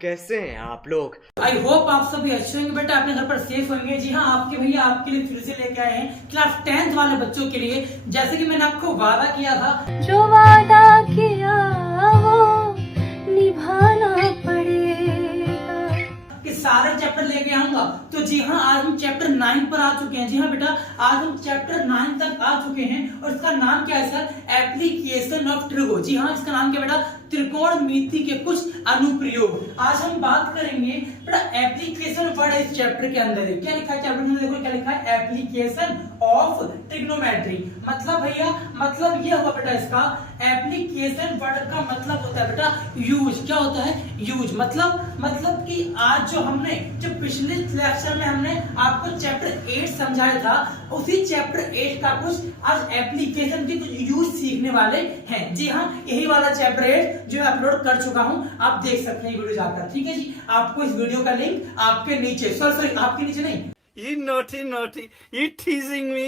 कैसे हैं आप लोग? आई होप आप सभी अच्छे होंगे बेटा, अपने घर पर सेफ होंगे। जी हाँ, आपके भैया आपके लिए फिर से लेके आए हैं क्लास 10th वाले बच्चों के लिए। जैसे कि मैंने आपको वादा किया था, जो वादा किया वो निभाना पड़ेगा, कि सारे चैप्टर लेके आऊंगा। तो जी हाँ, आज हम चैप्टर 9 पर आ चुके हैं। जी हाँ बेटा, आज हम चैप्टर 9 तक आ चुके हैं और इसका नाम क्या है सर? Application of trigo. जी हाँ, इसका नाम क्या बेटा? त्रिकोणमिति के कुछ अनुप्रयोग। आज हम बात करेंगे बेटा एप्लीकेशन वर्ड इस चैप्टर के अंदर है। क्या लिखा है चैप्टर में? देखो क्या लिखा है, एप्लीकेशन ऑफ ट्रिग्नोमेट्री। मतलब भैया, मतलब ये हुआ बेटा इसका एप्लीकेशन वर्ड का मतलब होता है बेटा यूज। क्या होता है? यूज। मतलब कि आज जो पिछले लेक्चर में हमने आपको चैप्टर 8 समझाया था, उसी चैप्टर 8 का कुछ आज एप्लीकेशन के कुछ यूज सीखने वाले हैं। जी हाँ, यही वाला चैप्टर 8 जो अपलोड कर चुका हूं, आप देख सकते हैं वीडियो जाकर। ठीक है जी, आपको इस वीडियो का लिंक आपके नीचे, सॉरी आपके नीचे नहीं, You naughty, you teasing me.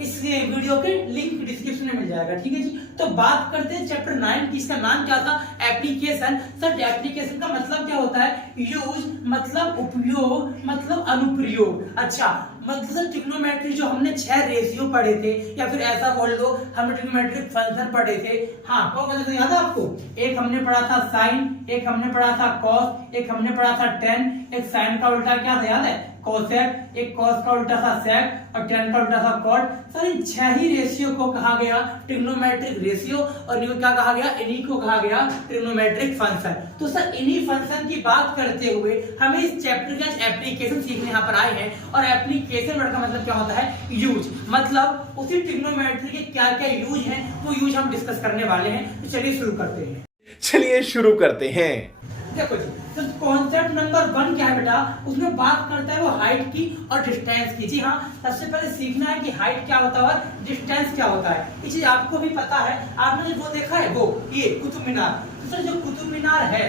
इसलिए वीडियो के लिंक डिस्क्रिप्शन में मिल जाएगा। ठीक है जी, तो बात करते हैं चैप्टर 9 की। इसका नाम क्या था? एप्लीकेशन। सर एप्लीकेशन का मतलब क्या होता है? यूज, मतलब उपयोग, मतलब अनुप्रयोग। अच्छा, मतलब ट्रिग्नोमेट्री जो हमने 6 रेशियो पढ़े थे, या फिर ऐसा बोल लो हमने ट्रिग्नोमेट्रिक फंक्शन पढ़े थे। हाँ, कौन सा याद है आपको? एक हमने पढ़ा था साइन, एक हमने पढ़ा था कॉस, एक हमने पढ़ा था टेन, एक साइन का उल्टा क्या था याद है? कोसेक, एक कॉस का उल्टा था सेक और टेन का उल्टा था कॉट। सर इन 6 ही रेशियो को कहा गया ट्रिग्नोमेट्रिक रेशियो, और इनको क्या कहा गया? इन्हीं को कहा गया ट्रिग्नोमेट्रिक फंक्शन। तो सर इन्हीं फंक्शन की बात करते हुए हमें इस चैप्टर का एप्लीकेशन सीखने यहाँ पर आए हैं। और एप्लीकेशन वर्ड का मतलब क्या होता है? यूज। मतलब उसी ट्रिग्नोमेट्री के क्या क्या यूज हैं, वो यूज हम डिस्कस करने वाले हैं। तो चलिए शुरू करते हैं। देखो जी, तो कॉन्सेप्ट नंबर 1 क्या है बेटा? उसमें बात करता है वो हाइट की और डिस्टेंस की। जी हाँ, सबसे पहले सीखना है कि हाइट क्या होता है और डिस्टेंस क्या होता है। ये चीज आपको भी पता है। आपने जो वो देखा है वो ये कुतुब मीनार। तो सर जो कुतुब मीनार है,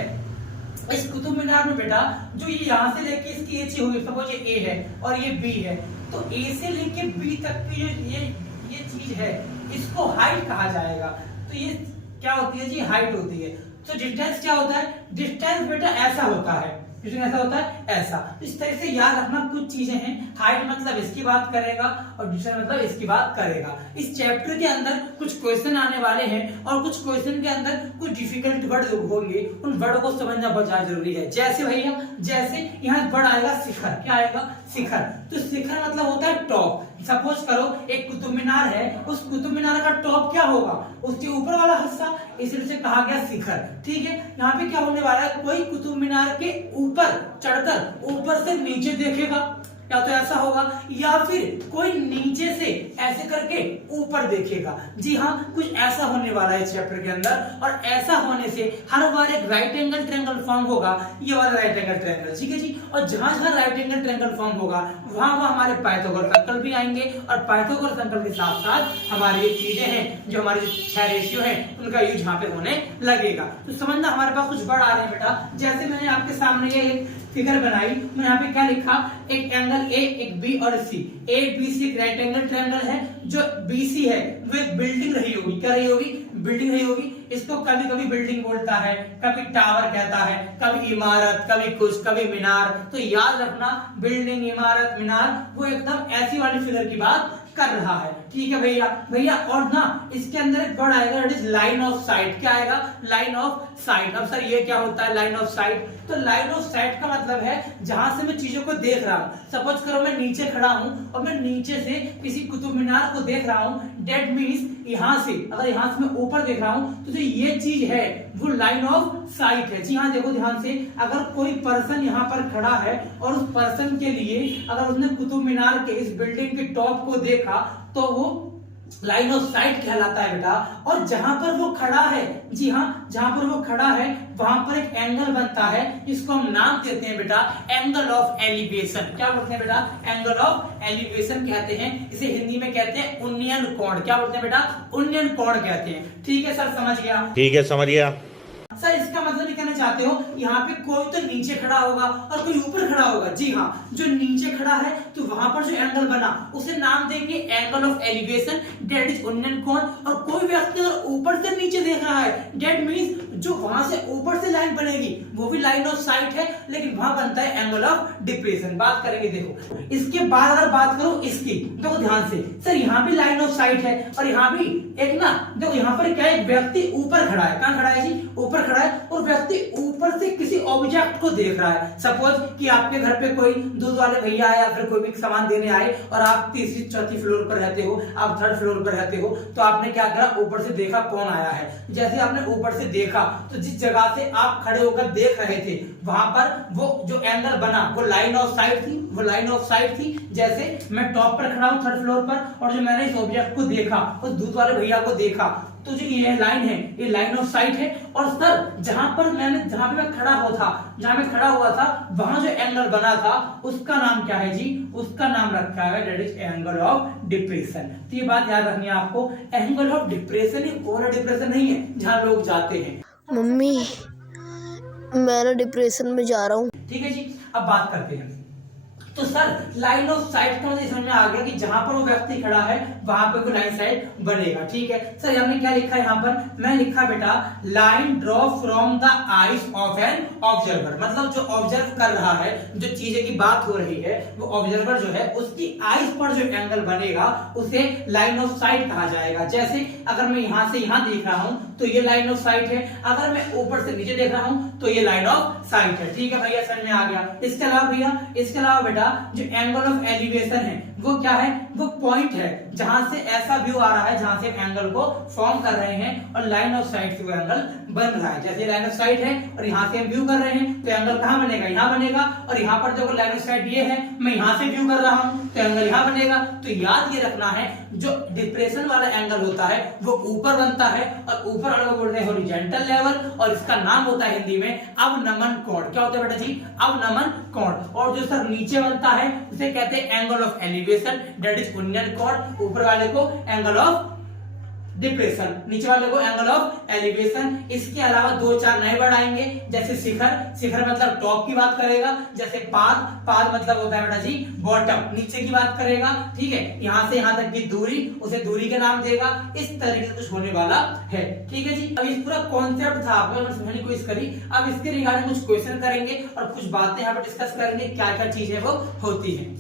इस कुतुब मीनार में बेटा जो ये यहाँ से लेके इसकी ये चीज होगी, सपोज ये ए है और ये बी है, तो ए से लेके बी तक की जो ये चीज है, इसको हाइट कहा जाएगा। तो ये क्या होती है जी? हाइट होती है। तो डिस्टेंस क्या होता है? डिस्टेंस बेटा ऐसा होता है, ऐसा होता है ऐसा। इस तरह से याद रखना कुछ चीजें हैं। हाइट मतलब इसकी बात करेगा और डिस्टेंस मतलब इसकी बात करेगा। इस चैप्टर के अंदर कुछ क्वेश्चन आने वाले हैं और कुछ क्वेश्चन के अंदर कुछ डिफिकल्ट वर्ड होंगे, उन वर्ड को समझना बहुत ज्यादा जरूरी है। जैसे भैया, जैसे यहाँ वर्ड आएगा शिखर। क्या आएगा? शिखर। तो शिखर मतलब होता है टॉप। सपोज करो एक कुतुब मीनार है, उस कुतुब मीनार का टॉप क्या होगा? उसके ऊपर वाला हिस्सा, इसलिए से कहा गया शिखर। ठीक है, यहाँ पे क्या होने वाला है? कोई कुतुब मीनार के ऊपर चढ़कर ऊपर से नीचे देखेगा, या तो ऐसा होगा, या फिर कोई नीचे से ऐसे करके ऊपर देखेगा। जी हाँ, कुछ ऐसा होने वाला है चैप्टर के अंदर। और ऐसा होने से हर बार एक राइट एंगल ट्रायंगल फॉर्म होगा, ये वाला राइट एंगल ट्रायंगल। ठीक है जी, और जहां जहां राइट एंगल ट्रायंगल फॉर्म होगा वहां वहां हमारे पाइथागोरस सर्कल भी आएंगे, और पाइथागोरस सर्कल के साथ साथ हमारी ये चीजें हैं जो हमारे 6 रेशियो हैं, उनका यूज यहाँ पे होने लगेगा। तो समझना, हमारे पास कुछ वर्ड आ रहे हैं बेटा। जैसे मैंने आपके सामने ये एक फिगर बनाई, मैं यहाँ पे क्या लिखा? एक एंगल ए, एक बी और सी। ए बी सी एक राइट एंगल ट्रायंगल है। जो बीसी है वो एक बिल्डिंग रही होगी। क्या रही होगी? बिल्डिंग रही होगी। इसको कभी कभी बिल्डिंग बोलता है, कभी टावर कहता है, कभी इमारत, कभी कुछ, कभी मीनार। तो याद रखना, बिल्डिंग, इमारत, मीनार, वो एकदम ऐसी वाली फिगर की बात कर रहा है। ठीक है भैया, और ना इसके अंदर एक वर्ड आएगा, it is line of site. क्या आएगा? Line of site. अब सर ये क्या होता है लाइन ऑफ साइट? तो लाइन ऑफ साइट का मतलब है जहां से मैं चीजों को देख रहा हूं। सपोज करो मैं नीचे खड़ा हूं और मैं नीचे से किसी कुतुब मीनार को देख रहा हूं, डेट मीन्स यहाँ से, अगर यहाँ से मैं ऊपर देख रहा हूं तो जो ये चीज है वो लाइन ऑफ साइट है। जी हाँ, देखो ध्यान से, अगर कोई पर्सन यहाँ पर खड़ा है और उस पर्सन के लिए अगर उसने कुतुब मीनार के इस बिल्डिंग के टॉप को देखा, तो वो लाइन ऑफ साइट कहलाता है बेटा। और जहां पर वो खड़ा है, जी हाँ, जहां पर वो खड़ा है वहां पर एक एंगल बनता है, जिसको हम नाम देते हैं बेटा एंगल ऑफ एलिवेशन। क्या बोलते हैं बेटा? एंगल ऑफ एलिवेशन कहते हैं। इसे हिंदी में कहते हैं उन्नयन कोण। क्या बोलते हैं बेटा? उन्नयन कोण कहते हैं। ठीक है सर, समझ गया? ठीक है, समझ गया। सर इसका मतलब ये कहना चाहते हो यहाँ पे कोई तो नीचे खड़ा होगा और कोई ऊपर खड़ा होगा। जी हाँ, जो नीचे खड़ा है तो वहां पर जो एंगल बना उसे नाम देंगे angle of elevation, that is उन्नयन कोण। और कोई व्यक्ति अगर ऊपर से नीचे देख रहा है, डेट मीन्स जो वहां से ऊपर से लाइन बनेगी वो भी लाइन ऑफ साइट है, लेकिन वहां बनता है एंगल ऑफ डिप्रेशन। बात करेंगे देखो। इसके बाद अगर बात करो इसकी, देखो ध्यान से, सर यहाँ भी लाइन ऑफ साइट है और यहाँ भी एक ना, देखो यहाँ पर क्या है, व्यक्ति ऊपर खड़ा है। कहां खड़ा है जी? ऊपर खड़ा है और व्यक्ति ऊपर से किसी ऑब्जेक्ट को देख रहा है। सपोज कि आपके घर पे कोई दूध वाले भैया आए या फिर कोई भी सामान देने आए और आप तीसरी चौथी फ्लोर पर रहते हो, आप थर्ड फ्लोर पर रहते हो, तो आपने क्या करा, ऊपर से देखा कौन आया है। जैसे आपने ऊपर से देखा तो जिस जगह से आप खड़े होकर देख रहे थे वहां पर वो जो एंगल बना वो लाइन ऑफ साइट थी, वो लाइन ऑफ साइट थी। जैसे मैं टॉप पर खड़ा हूं थर्ड फ्लोर पर और जो मैंने इस ऑब्जेक्ट को देखा, उस दूध वाले भैया को देखा, तो जो ये लाइन है ये लाइन ऑफ साइट है। और सर जहां पे मैं खड़ा हुआ था वहां जो एंगल बना था उसका नाम क्या है जी? उसका नाम रखा है that is angle of depression. तो ये बात याद रखनी है आपको, एंगल ऑफ डिप्रेशन ये कोई डिप्रेशन नहीं है जहां लोग जाते हैं। मम्मी मैं ना डिप्रेशन में जा रहा हूँ। ठीक है जी, अब बात करते हैं। तो सर लाइन ऑफ साइट का मतलब समझ में आ गया कि जहां पर वो व्यक्ति खड़ा है वहां पर कोई लाइन साइट बनेगा। ठीक है सर, हमने क्या लिखा है यहाँ पर? मैं लिखा बेटा line draw from the eyes of an observer. मतलब जो ऑब्जर्व कर रहा है, जो चीजें की बात हो रही है, वो ऑब्जर्वर जो है उसकी आईज पर जो एंगल बनेगा उसे लाइन ऑफ साइट कहा जाएगा। जैसे अगर मैं यहाँ से यहाँ देख रहा हूँ तो ये लाइन ऑफ साइट है, अगर मैं ऊपर से नीचे देख रहा हूँ तो ये लाइन ऑफ साइट है। ठीक है भैया, समझ में आ गया। इसके अलावा बेटा जो एंगल ऑफ एलिवेशन है वो क्या है? वो पॉइंट है जहां से ऐसा व्यू आ रहा है जहां से एंगल को फॉर्म कर रहे हैं और लाइन ऑफ साइट से वो एंगल बन रहा है। जैसे लाइन ऑफ साइट है और यहाँ से हम व्यू कर रहे हैं तो एंगल कहाँ बनेगा? यहाँ बनेगा। और यहाँ पर जो लाइन ऑफ साइट ये है, मैं यहाँ से व्यू कर रहा हूँ तो एंगल यहाँ बनेगा। तो याद ये रखना है जो डिप्रेशन वाला एंगल होता है वो ऊपर बनता है और ऊपर वाले को बोलते हैं हॉरिजॉन्टल लेवल और इसका नाम होता है हिंदी में अवनमन कोण। क्या होता है बेटा जी? अवनमन कोण। और जो सर नीचे बनता है उसे कहते हैं angle of elevation, that is उन्नयन कोण। ऊपर वाले को एंगल ऑफ डिप्रेशन, नीचे वाले को एंगल ऑफ एलिवेशन। इसके अलावा 2-4 नए वर्ड आएंगे, जैसे शिखर मतलब टॉप की बात करेगा। जैसे पाद मतलब होता है बेटा जी बॉटम, नीचे की बात करेगा। ठीक है, यहाँ से यहाँ तक की दूरी, उसे दूरी के नाम देगा। इस तरीके से कुछ होने वाला है। ठीक है जी, अब इस पूरा कॉन्सेप्ट था आपको समझने की कोशिश करी। अब इसके रिगार्डिंग कुछ क्वेश्चन करेंगे और कुछ बातें यहाँ पर डिस्कस करेंगे, क्या क्या चीजें वो होती है।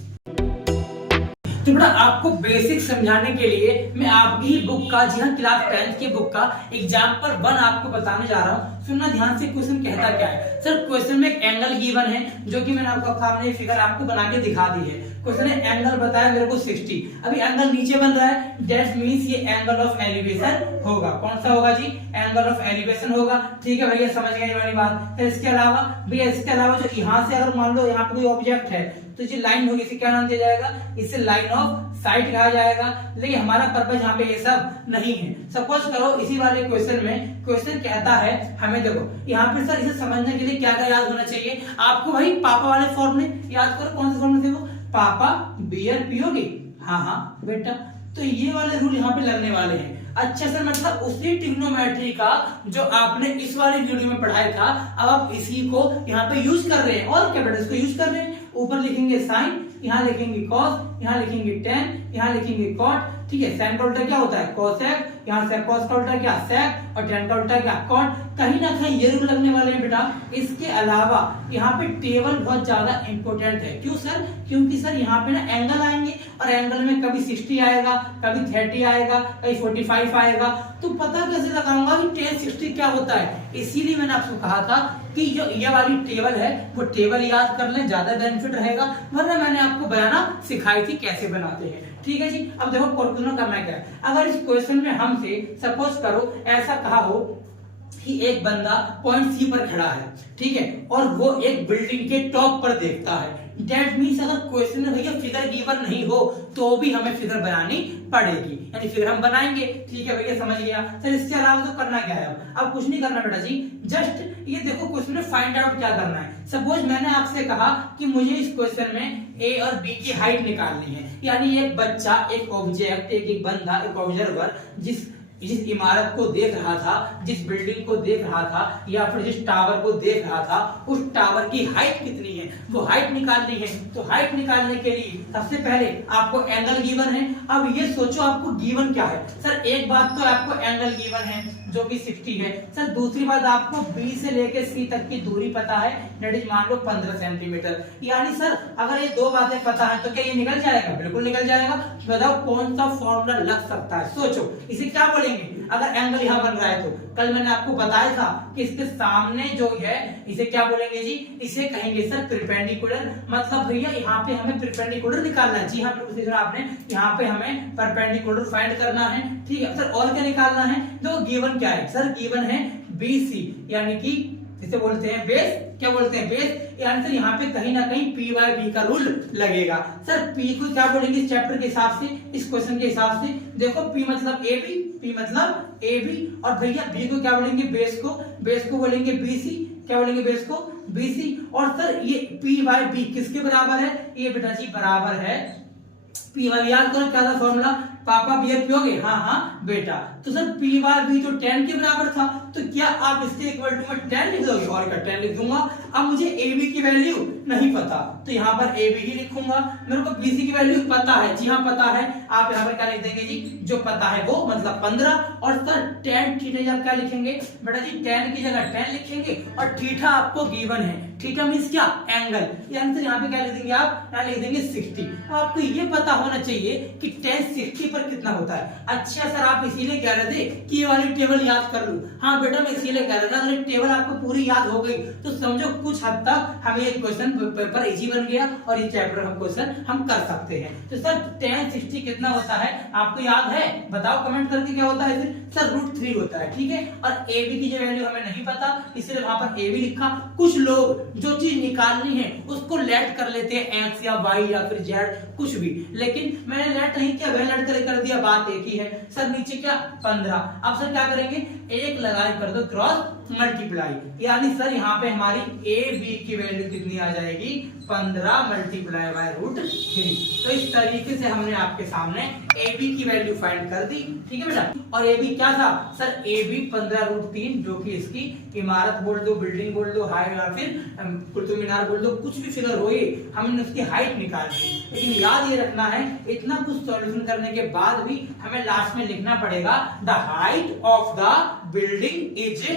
तो बेटा आपको बेसिक समझाने के लिए मैं आपकी ही बुक का, जी हाँ क्लास 10th की बुक का एग्जाम्पल 1 आपको बताने जा रहा हूँ। सुनना ध्यान से, क्वेश्चन कहता क्या है। सर क्वेश्चन में एक एंगल गिवन है जो कि मैंने आपको सामने फिगर आपको बना के दिखा दी है। क्वेश्चन ने एंगल बताया मेरे को 60, अभी एंगल नीचे बन रहा है, दैट मींस ये एंगल ऑफ एलिवेशन होगा। कौन सा होगा जी? एंगल ऑफ एलिवेशन होगा। ठीक है भैया, समझ गए ये वाली बात। तो इसके अलावा भैया, इसके अलावा जो यहाँ से अगर मान लो यहाँ पे कोई ऑब्जेक्ट है तो जो लाइन होगी इसे क्या नाम दिया जाएगा? इसे लाइन ऑफ साइट कहा जाएगा। लेकिन हमारा पर्पस यहाँ पे ये सब नहीं है। सपोज करो इसी वाले क्वेश्चन में क्वेश्चन कहता है हमें, देखो यहाँ पे सर इसे समझने के लिए क्या क्या याद होना चाहिए आपको? भाई पापा वाले फॉर्मूले याद करो। कौन से फॉर्मूले थे वो? पापा बियर पियोगे? हाँ बेटा, तो ये वाले रूल यहाँ पे लगने वाले हैं। अच्छा सर, मतलब उसी ट्रिग्नोमेट्री का जो आपने इस वाली वीडियो में पढ़ाया था, अब आप इसी को यहाँ पे यूज कर रहे हैं। और क्या बेटा, इसको यूज कर रहे हैं। ऊपर लिखेंगे साइन, यहाँ लिखेंगे कॉस, यहाँ लिखेंगे टेन, यहाँ लिखेंगे कॉट। ठीक है, साइन का उल्टा क्या होता है? कोसेक। यहाँ से कॉस का उल्टा क्या? सेक। और टेन का उल्टा क्या? कॉट। कहीं ना कहीं ये रूल लगने वाले हैं बेटा। इसके अलावा यहाँ पे टेबल बहुत ज्यादा इंपॉर्टेंट है। क्यों सर? क्योंकि सर यहाँ पे ना एंगल आएंगे और एंगल में कभी 60 आएगा, कभी 30 आएगा, कभी 45 आएगा। तो पता कैसे लगाऊंगा कि 10 60 क्या होता है? इसीलिए मैंने आपको कहा था कि जो ये वाली टेबल है वो टेबल याद कर लें, ज्यादा बेनिफिट रहेगा। वरना मैंने आपको बनाना सिखाई थी कैसे बनाते हैं। ठीक है जी, अब देखो क्वेश्चन करना क्या है। अगर इस क्वेश्चन में हमसे सपोज करो ऐसा कहा हो कि एक बंदा पॉइंट सी पर खड़ा है, ठीक है, और वो एक बिल्डिंग के टॉप पर देखता है। दैट मींस अगर क्वेश्चन में भैया फिगर गिवन नहीं हो तो भी हमें फिगर बनानी पड़ेगी, यानी फिगर हम बनाएंगे। ठीक है भैया, समझ गया। सर इसके अलावा तो करना क्या है? अब कुछ नहीं करना बेटा जी, जस्ट ये देखो क्वेश्चन में फाइंड आउट क्या करना है। सपोज मैंने आपसे कहा कि मुझे इस क्वेश्चन में ए और बी की हाइट निकालनी है, यानी एक बच्चा, एक ऑब्जेक्ट, एक बंदा, एक ऑब्जर्वर, जिस जिस इमारत को देख रहा था, जिस बिल्डिंग को देख रहा था या फिर जिस टावर को देख रहा था, उस टावर की हाइट कितनी है, वो हाइट निकालनी है। तो हाइट निकालने के लिए सबसे पहले आपको एंगल गिवन है। अब ये सोचो आपको गिवन क्या है। सर एक बात तो आपको एंगल गिवन है जो कि 60 है। सर दूसरी बात आपको B से लेके C तक की दूरी पता है, दैट इज मान लो 15 सेंटीमीटर। यानी सर अगर ये दो बातें पता है तो क्या ये निकल जाएगा? बिल्कुल निकल जाएगा। बताओ कौन सा फॉर्मूला लग सकता है, सोचो। इसे क्या बोलेंगे अगर एंगल यहाँ बन रहा है तो? कल मैंने आपको बताया था कि इसके सामने जो है इसे क्या बोलेंगे जी? इसे कहेंगे सर परपेंडिकुलर। मतलब भैया यहाँ पे हमें परपेंडिकुलर निकालना है। जी हाँ बिल्कुल, आपने यहाँ पे हमें परपेंडिकुलर फाइंड करना है। ठीक है सर, और क्या निकालना है? तो गिवन क्या है सर? गिवन है BC, यानी कि इसे बोलते हैं बेस। क्या बोलते हैं? बेस। यानी सर यहाँ पे कहीं ना कहीं P/B का रूल लगेगा। सर P को क्या बोलेंगे इस चैप्टर के हिसाब से, इस क्वेश्चन के हिसाब से? देखो P मतलब AB, P मतलब AB, और भैया B को क्या बोलेंगे? बेस को। बेस को बोलेंगे BC। क्या बोलेंगे? बेस को BC। और सर ये P/B किसके बराबर है? ये बेटा जी बराबर है P वाली। याद करो क्या था फॉर्मूला? पापा बियर पियोगे? हाँ हाँ बेटा। तो सर P/B तो 10 के बराबर था, तो क्या आप इसके इक्वल टू में 10 लिख दोगे? और क्या 10 लिख दूंगा। अब मुझे AB की वैल्यू नहीं पता तो यहाँ पर AB ही लिखूंगा। मेरे को BC की वैल्यू पता है। जी हाँ पता है। आप यहाँ पर क्या लिख देंगे जी? जो पता है वो, मतलब 15। और सर tan थीटा आप क्या लिखेंगे बेटा जी? tan की जगह 10 लिखेंगे और थीटा आपको गिवन है। थीटा मींस क्या? एंगल। यानी सर यहाँ पे क्या लिख देंगे आप? यहाँ लिख देंगे 60। आपको ये पता होना चाहिए कि tan 60 पर कितना होता है। अच्छा सर आप इसीलिए कह रहे थे कि ये वाली टेबल याद कर लूं। हाँ बेटा मैं इसीलिए कह रहा था, अगर टेबल आपको पूरी याद हो गई तो समझो कुछ हद तक हमें ये क्वेश्चन पेपर इजी बन गया और ये चैप्टर हम क्वेश्चन हम कर सकते हैं। तो सर tan 60 कितना होता है आपको याद है? बताओ कमेंट करके क्या होता है फिर? सर √3 होता है। ठीक है, और AB की जो वैल्यू हमें नहीं पता इसलिए वहां पर AB लिखा। कुछ लोग जो चीज निकालनी है उसको लेट कर लेते हैं, X या Y या फिर Z कुछ भी, लेकिन मैंने लेट नहीं किया, वह लेट कर दिया, बात एक ही है। सर नीचे क्या? 15। अब सर क्या करेंगे? एक लगा कर दो क्रॉस मल्टीप्लाई, यानी सर यहाँ पे हमारी AB की वैल्यू कितनी आ जाएगी? 15 मल्टीप्लाई बाय √3। तो इस तरीके से हमने आपके सामने AB की वैल्यू फाइंड कर दी। ठीक है बेटा, और AB क्या था? सर AB 15√3, जो कि इसकी इमारत बोल दो, बिल्डिंग बोल दो, हाई या फिर कुतुब मीनार बोल दो, कुछ भी फिगर हो, हमने उसकी हाइट निकाली। लेकिन याद ये रखना है इतना कुछ सॉल्यूशन करने के बाद भी हमें लास्ट में लिखना पड़ेगा the height of the building is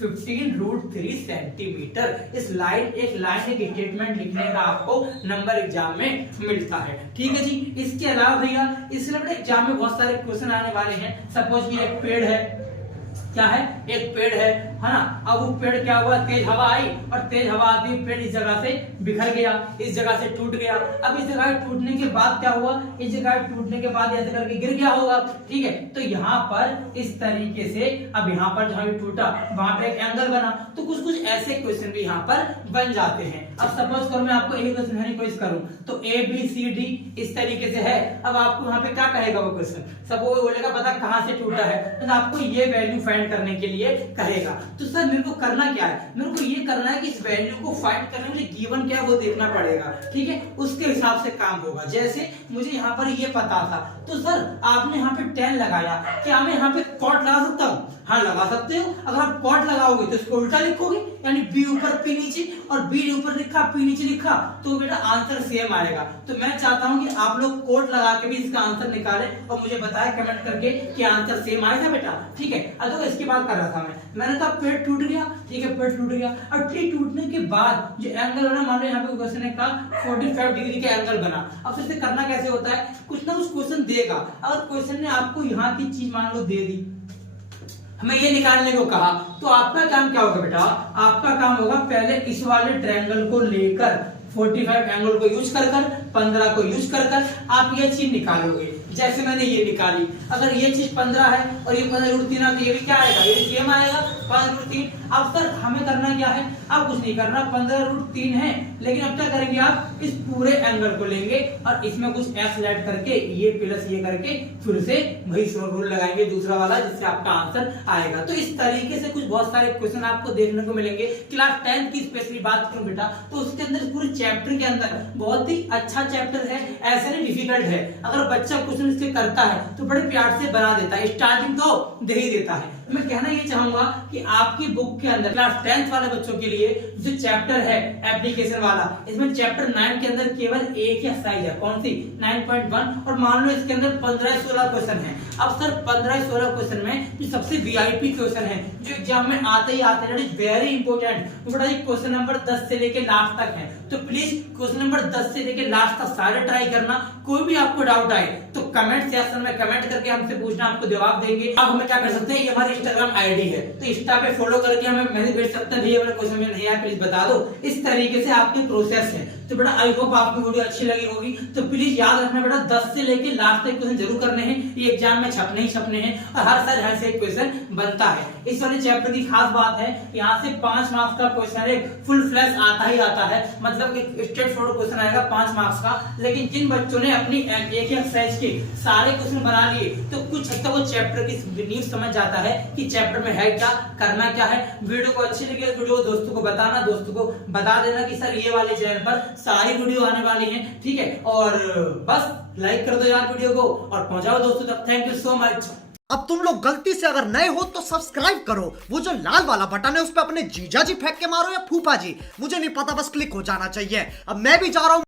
15√3 centimetre. इस लाइन एक स्टेटमेंट लिखने का आपको नंबर एग्जाम में मिलता है। ठीक है जी, इसके अलावा भैया इस एग्जाम में बहुत सारे क्वेश्चन आने वाले हैं। सपोज कि एक पेड़ है, क्या है? एक पेड़ है ना। अब वो पेड़ क्या हुआ? तेज हवा आई और तेज हवा आती पेड़ इस जगह से बिखर गया, इस जगह से टूट गया। अब इस जगह टूटने के बाद क्या हुआ? इस जगह टूटने के बाद ऐसे करके गिर गया होगा। ठीक है, तो यहाँ पर इस तरीके से अब यहाँ पर जहां भी टूटा वहां पे एक एंगल बना। तो कुछ कुछ ऐसे क्वेश्चन भी यहाँ पर बन जाते हैं। अब सपोज करो मैं आपको एक क्वेश्चन समझाने की कोशिश करूं तो ABCD इस तरीके से है। अब आपको यहाँ पे क्या कहेगा वो क्वेश्चन? सपोज बोलेगा पता कहां से टूटा है, तो आपको ये वैल्यू फाइंड करने के लिए कहेगा। तो सर मेरे को करना क्या है? मेरे को ये करना है कि इस वैल्यू को फाइंड करने में गिवन क्या है वो देखना पड़ेगा। ठीक है, उसके हिसाब से काम होगा। जैसे मुझे यहाँ पर ये पता था, तो सर आपने यहाँ पे 10 लगाया, क्या मैं यहाँ पे कॉट लगा सकता हूँ? हाँ लगा सकते हो। अगर आप कॉट लगाओगे तो इसको उल्टा लिखोगे, यानी B ऊपर P नीचे, और B ऊपर लिखा P नीचे लिखा, तो बेटा आंसर सेम आएगा। तो मैं चाहता हूँ कि आप लोग कोट लगा के भी इसका आंसर निकालें और मुझे बताएं कमेंट करके कि आंसर सेम आया था बेटा। ठीक है, अब इसकी बात कर रहा था मैंने कहा पेड़ टूट गया। ठीक है, पेड़ टूट गया। अब ट्री टूटने के बाद जो एंगल बना, मान लो यहाँ पे क्वेश्चन का 45 डिग्री का एंगल बना। अब फिर से करना कैसे होता है? कुछ ना कुछ क्वेश्चन देगा। अगर क्वेश्चन ने आपको यहाँ की चीज मान लो दे दी, हमें ये निकालने को कहा, तो आपका काम क्या होगा बेटा? आपका काम होगा पहले इस वाले ट्रायंगल को लेकर 45 एंगल को यूज कर 15 को यूज कर आप ये चीज निकालोगे। जैसे मैंने ये निकाली, अगर ये चीज 15 है और ये 15√3 है तो ये भी क्या आएगा? ये सेम आएगा 15√3। अब सर हमें करना क्या है? अब कुछ नहीं करना, 15√3 है, लेकिन अब क्या करेंगे? आप इस पूरे एंगल को लेंगे और इसमें कुछ x ऐड करके ये प्लस ये करके फिर से वही रूल लगाएंगे दूसरा वाला, जिससे आपका आंसर आएगा। तो इस तरीके से कुछ बहुत सारे क्वेश्चन आपको देखने को मिलेंगे। क्लास 10 की स्पेशली बात करूं बेटा, तो उसके अंदर पूरे चैप्टर के अंदर बहुत ही अच्छा चैप्टर है, ऐसा नहीं डिफिकल्ट है। अगर बच्चा क्वेश्चन क्वेश्चन इससे करता है तो बड़े प्यार से बना देता है, स्टार्टिंग तो दे ही देता है। मैं कहना ये चाहूंगा कि आपकी बुक के अंदर क्लास 10th वाले बच्चों के लिए जो चैप्टर है एप्लीकेशन वाला, इसमें चैप्टर 9 के अंदर केवल एक ही एक्सरसाइज है, कौन सी 9.1, और मान लो इसके अंदर 15-16 क्वेश्चन है। अब सर 15-16 क्वेश्चन में जो सबसे वीआईपी क्वेश्चन है जो एग्जाम में आते ही आते हैं, वेरी इंपॉर्टेंट, तो बड़ा क्वेश्चन नंबर 10 से लेके लास्ट तक है। तो प्लीज क्वेश्चन नंबर 10 से लेके लास्ट तक सारे ट्राई करना। कोई भी आपको डाउट आए तो कमेंट सेक्शन में कमेंट करके हमसे पूछना, आपको जवाब देंगे। अब हमें क्या कर सकते हैं, ये हमारी इंस्टाग्राम आईडी है, तो इंस्टा पे फॉलो करके हमें मैसेज भेज सकते हैं, भैया वाला क्वेश्चन में नहीं आया प्लीज बता दो। इस तरीके से आपकी प्रोसेस है। तो बेटा आई होप आपकी वीडियो अच्छी लगी होगी। तो प्लीज याद रखना बेटा 10 से लेके लास्ट तक क्वेश्चन जरूर करने हैं, ये एग्जाम में छपने ही छपने हैं, और हर साल हर से एक क्वेश्चन बनता है। इस वाले चैप्टर की खास बात है, यहाँ से 5 मार्क्स का क्वेश्चन एक फुल फ्लैश आता ही आता है, मतलब कि स्ट्रेट फॉरवर्ड क्वेश्चन आएगा 5 मार्क्स का। लेकिन जिन बच्चों ने अपनी एक एक्सरसाइज के सारे क्वेश्चन बना लिए तो कुछ हद तक वो चैप्टर की नींव समझ जाता है कि चैप्टर में है क्या, करना क्या है। वीडियो को अच्छी लगी वीडियो दोस्तों को बताना, दोस्तों को बता देना कि सर ये वाले चैनल पर सारी वीडियो आने वाली है, ठीक है। और बस लाइक कर दो यार वीडियो को और पहुंचाओ दोस्तों तक। Thank you so much. अब तुम लोग गलती से अगर नए हो तो सब्सक्राइब करो, वो जो लाल वाला बटन है उस पर अपने जीजा जी फेंक के मारो या फूफा जी, मुझे नहीं पता, बस क्लिक हो जाना चाहिए। अब मैं भी जा रहा हूं।